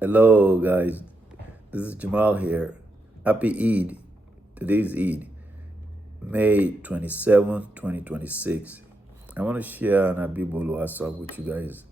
Hello, guys. This is Jammal here. Happy Eid. Today's Eid, May 27th, 2026. I want to share an Abibu Oluwa song with you guys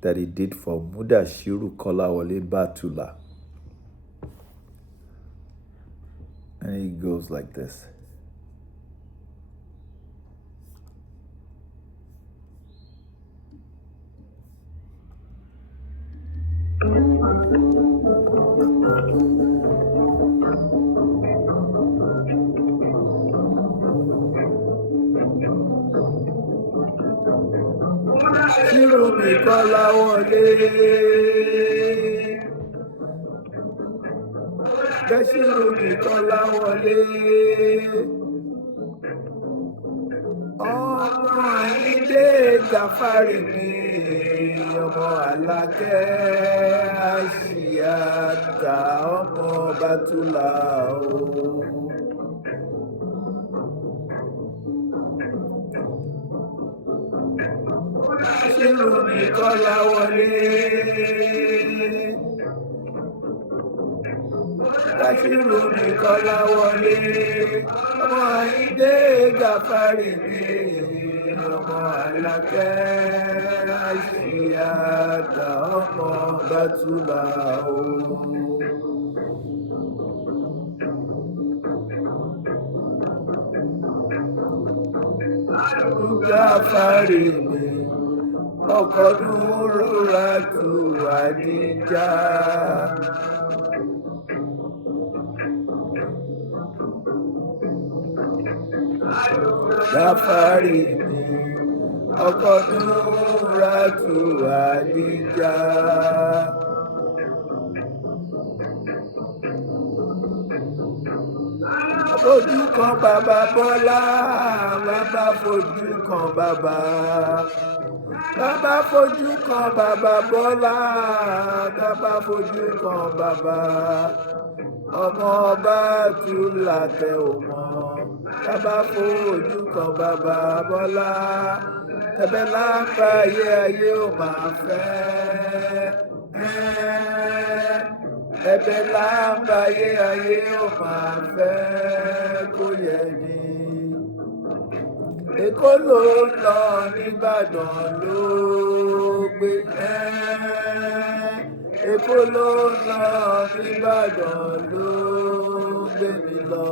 that he did for Mudashiru Kọlawọle Batula. And it goes like this. Mudashiru Kọlawọle. Mudashiru Kọlawọle. Ọmọ Ayíndé Gàfárì ni ọmọ Àlàkẹ́ Àṣìyàtà ọmọ Batula o. Mudashiru Kọlawọle. Mudashiru Kọlawọle. Ọmọ Ayíndé Gàfárì ni ọmọ Àlàkẹ́ Àṣìyàtà ọmọ Batula o. Gàfárì ni ọkọ dúró tu Àdíjà. Gàfárì ni ọkọ dúró tu Àdíjà. Fojú kan bàbá Bọ́lá, bàbá fojú kan bàbá. Bàbá fojú kan bàbá Bọ́lá, bàbá fojú kan bàbá. Ọmọ Batula tẹ ò mọ̀, bàbá fojú kan bàbá Bọ́lá. Ẹ̀bẹ̀ láǹfà ayé ò máa fẹ́. Ẹ̀bẹ̀ láǹfà ayé ò máa fẹ́ kó yẹ ni. Èkó ló ń lọ nìbàdàn ló gbé. Èkó ló ń lọ nìbàdàn ló gbé mi lọ.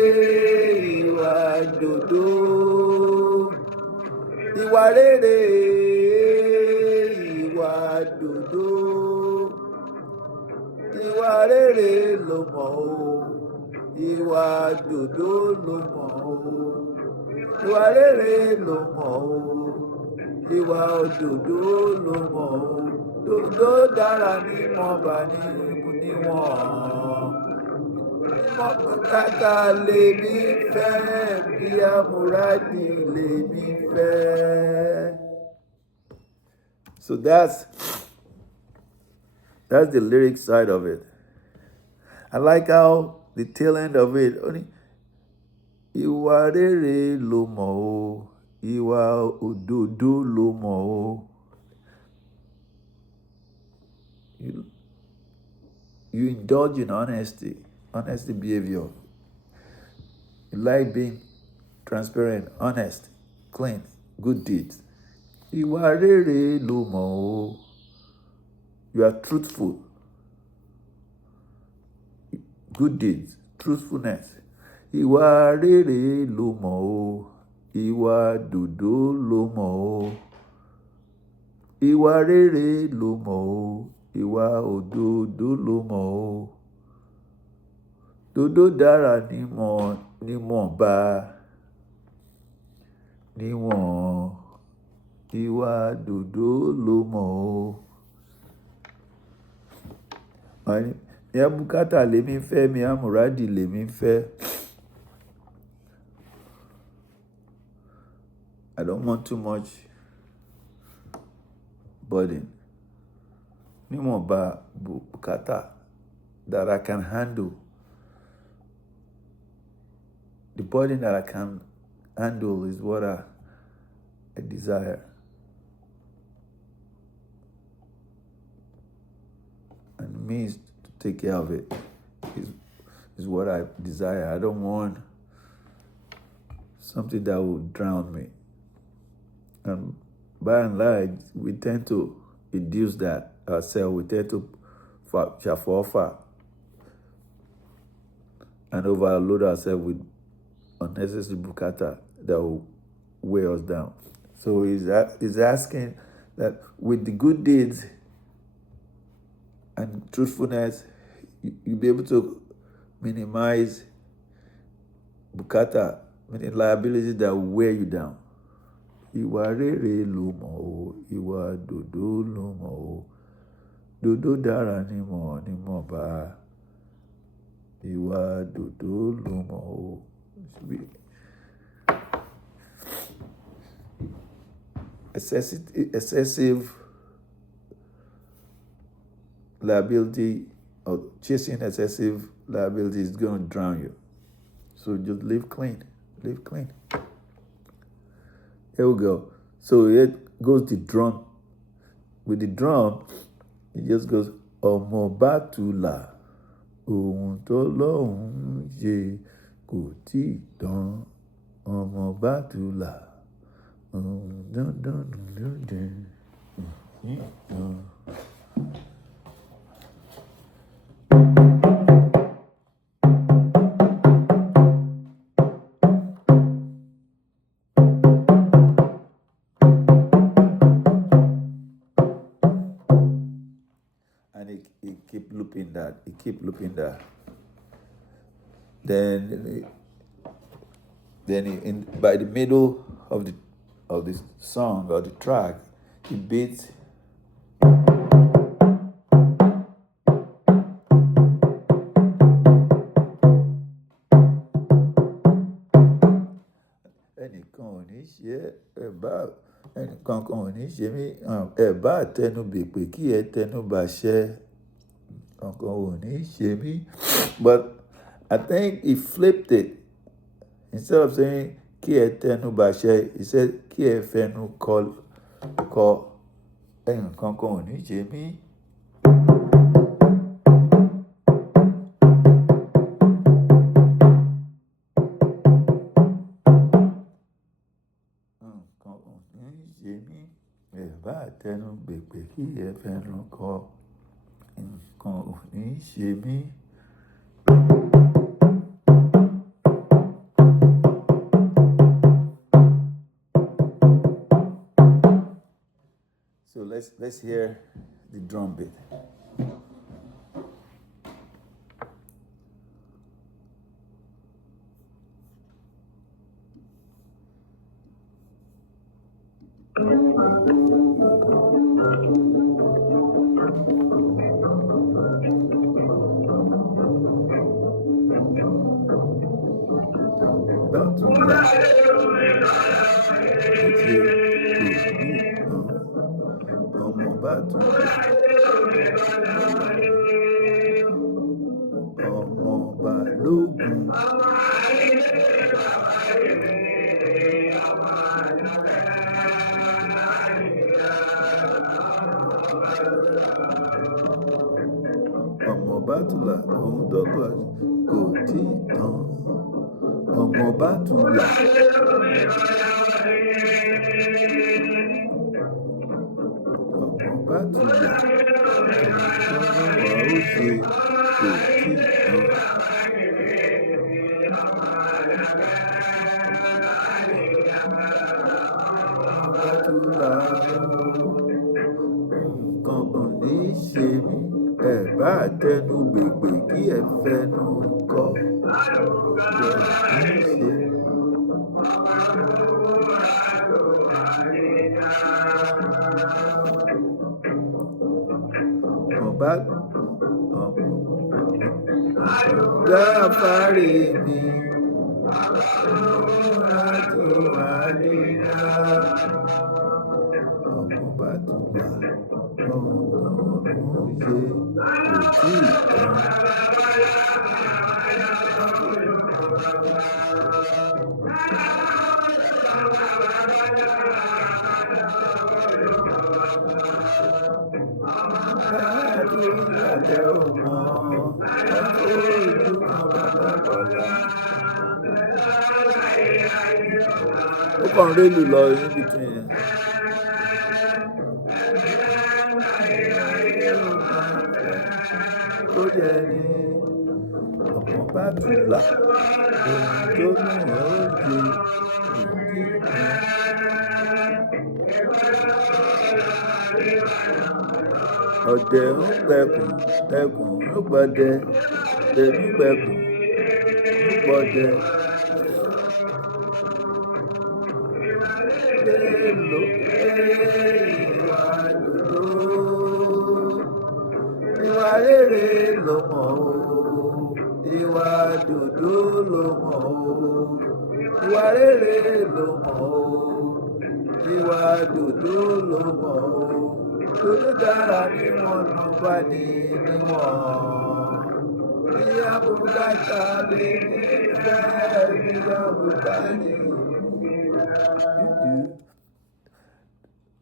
Ìwà dòdò, ìwà rere, ìwà dòdò, ìwà rere ló mọ̀ o. Ìwà dòdò ló mọ̀ o. Ìwà rere ló mọ̀ o. Ìwà òdòdó ló mọ̀ o. Dòdò dára ní mọ̀ọ́bà níwọ̀n. Kàkà lèmi fẹ́ bí amúradì lèmi fẹ́. So that's the lyric side of it. I like how the tail end of it. Ìwà rere ló mọ̀ o. Ìwà òdòdó ló mọ̀ o. You indulge in honesty behavior. You like being transparent, honest, clean, good deeds. Ìwà rere ló mọ̀ o. You are truthful. Good deeds, truthfulness. Ìwà rere ló mọ̀ o. Ìwà dòdò ló mọ̀ o. Ìwà rere ló mọ̀ o. Ìwà òdòdó ló mọ̀ o. Dòdò dára níwọ̀nba. Níwọ̀n. Ìwà dòdò ló mọ̀ o. Mi abùkátà lèmi fẹ́, mi amúradì lèmi fẹ́. I don't want too much burden. Níwọ̀nba bùkátà that I can handle. The burden that I can handle is what I desire. means to take care of it is what I desire. I don't want something that will drown me. And by and large, we tend to reduce that ourselves. We tend to offer and overload ourselves with unnecessary bukata that will weigh us down. So he's asking that with the good deeds and truthfulness, you'll be able to minimize bukata, meaning liabilities that will wear you down. Ìwà rere ló mọ̀ o, ìwà dòdò ló mọ̀ o, dòdò dára ni mọ̀ bá, ìwà dòdò ló mọ̀ o. Excessive liability or chasing excessive liability is going to drown you. So just live clean. Live clean. Here we go. So here goes the drum. With the drum, it just goes Ọmọ Batula, ohun tó lọ́hùn ṣe kò tí ì tán. Ọmọ Batula, ohun dandan ló dé. He keep looping that. He keep looping that. Then by the middle of the song or the track, he beats. Ẹnìkan ò ní ṣe ẹnìkan kan ò ní ṣe mí ẹ bá tẹnubè pé kí ẹ tẹnubàṣẹ kankan ò ní ṣe mí. But I think he flipped it. Instead of saying kí ẹ tẹnubàṣẹ, he said kí ẹ fẹnu kọ ẹnìkan kan ò ní ṣe mí. Bá tẹnu gbègbè kí ẹ fẹnu kọ nǹkan ò ní ṣe mí. So let's hear the drum beat. Batula. Ọmọ Batula. Ọmọ Balógun. Ọmọ Batula, ohun tó gbà kò tí ì tán. Ọmọ Batula. Ọmọ Batula. Ọmọ wa ó ṣe kò tí ì tán. Batula, nǹkan ò ní ṣe mí. Ẹ bá tẹnu gbègbè kí ẹ fẹnu kọ. Gáfárì mi, láti àdínà. Ọmọ Batula, ọ̀hún ṣe kò tí ì tán. àtẹ ọmọ ọkọ̀ ojú kan bàbá Bọ́lá. Ó kàn ń rélù lọ in between yẹn. Ó yẹ ní ọmọ Batula ohun tó nù ọ́ òye ìdí kan. Ọ̀dẹ̀ ń pẹ̀kùn ẹkùn ń gbọdẹ tèmi pẹ̀kùn ń gbọdẹ. Èlò ìwà dòdò ìwà rere ló mọ̀ o ìwà dòdò ló mọ̀ o ìwà rere ló mọ̀ o ìwà dòdò ló mọ̀ o dòdò dára níwọ̀n tó bá ní níwọ̀n bí abùkátà lè ní fẹ́ bí abùkátà ní.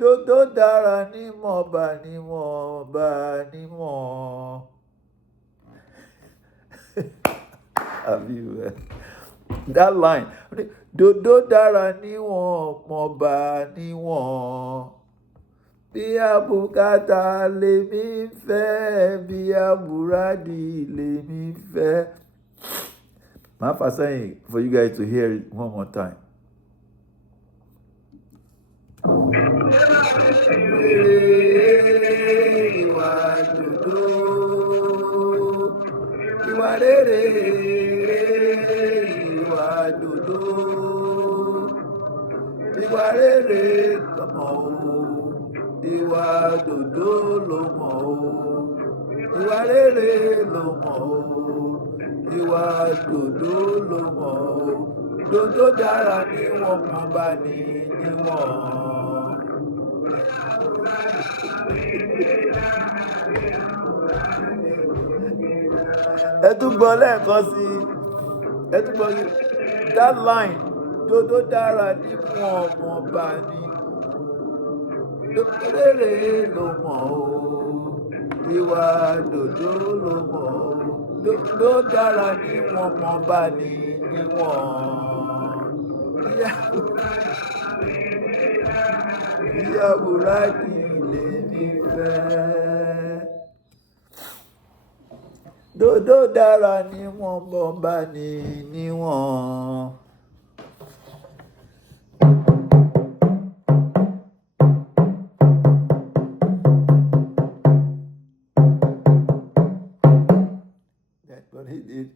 Dòdò dára níwọ̀n bá níwọ̀n bá níwọ̀n. Abibu, that line. Dòdò dára níwọ̀n mọ̀ bá níwọ̀n. Bí abùkátà lèmi fẹ́ bí àbúradì lèmi fẹ́. My first saying for you guys to hear it one more time. Ìwà dòdò ìwà rere ìwà dòdò ìwà rere lọ́mọ o ìwà dòdò lọ́mọ o ìwà rere lọ́mọ o ìwà dòdò lọ́mọ o dòdò dára níwọ̀n kan bá ní níwọ̀n. Ẹ tún gbọ́ lẹ́ẹ̀kan sí ẹ tún gbọ́ that line dòdò dára níwọ̀n ọmọ bá ní dòdò rere ló mọ̀ o ìwà dòdò ló mọ̀ o dòdò dára níwọ̀n ọmọ bá ní níwọ̀n ìyá búrádì lèmi fẹ́. Dòdò dára níwọ̀n bọ́ bá ní níwọ̀n. That's what he did.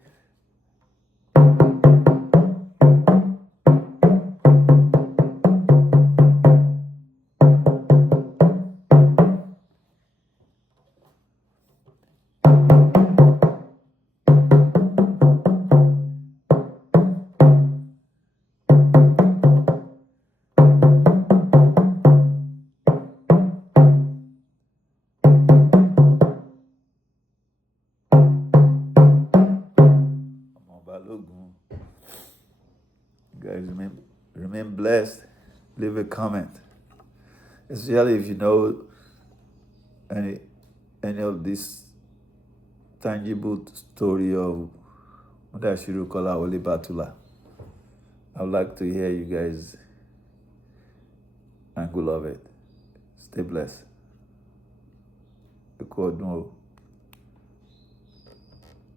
You guys remain blessed. Leave a comment, especially if you know any of this tangible story of Mudashiru Kọlawọle Batula. I would like to hear you guys' angle of it. Stay blessed.